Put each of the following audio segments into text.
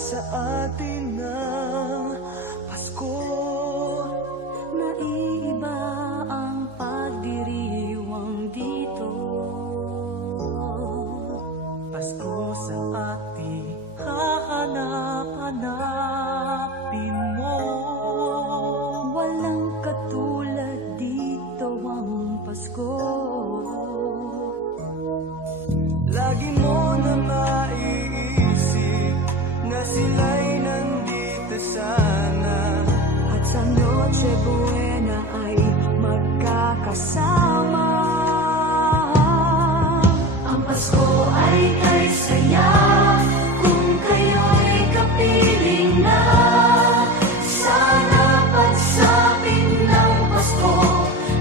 Sa atin ng Pasko, naiiba ang pagdiriwang dito. Pasko sa ating hahanap-hanapin mo. Walang katulad dito ang Pasko. Lagi mo na maiisip na sila'y nandito sana, At sa Noche Buena ay magkakasama. Ang Pasko ay kay saya kung kayo'y kapiling na. Sana pagsapit ng Pasko,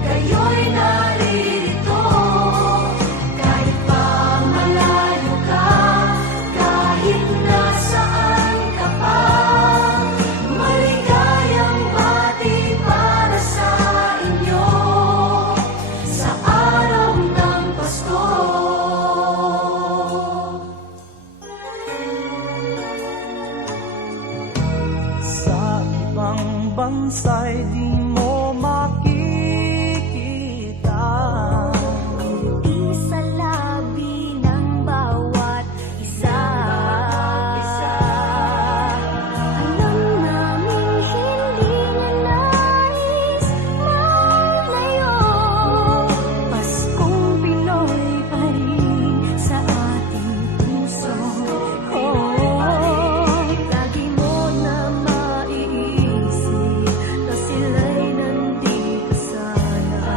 kayo'y naririto. Kahit pa malayo ka, kahit nasaan ka pa, maligayang bati para sa inyo sa araw ng Pasko. sa ibang bansa'y di mo makikita. Ngiti sa labi ng bawat isa. Alam naming hindi na nais maglayo. Paskong Pinoy pa rin sa ating puso. Lagi mo na maiisip na sila'y nandito sana.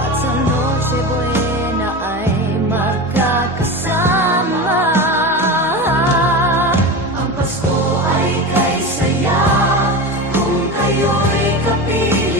At sa Noche Buena ay magkakasama. Ang Pasko ay kay saya kung kayo'y kapiling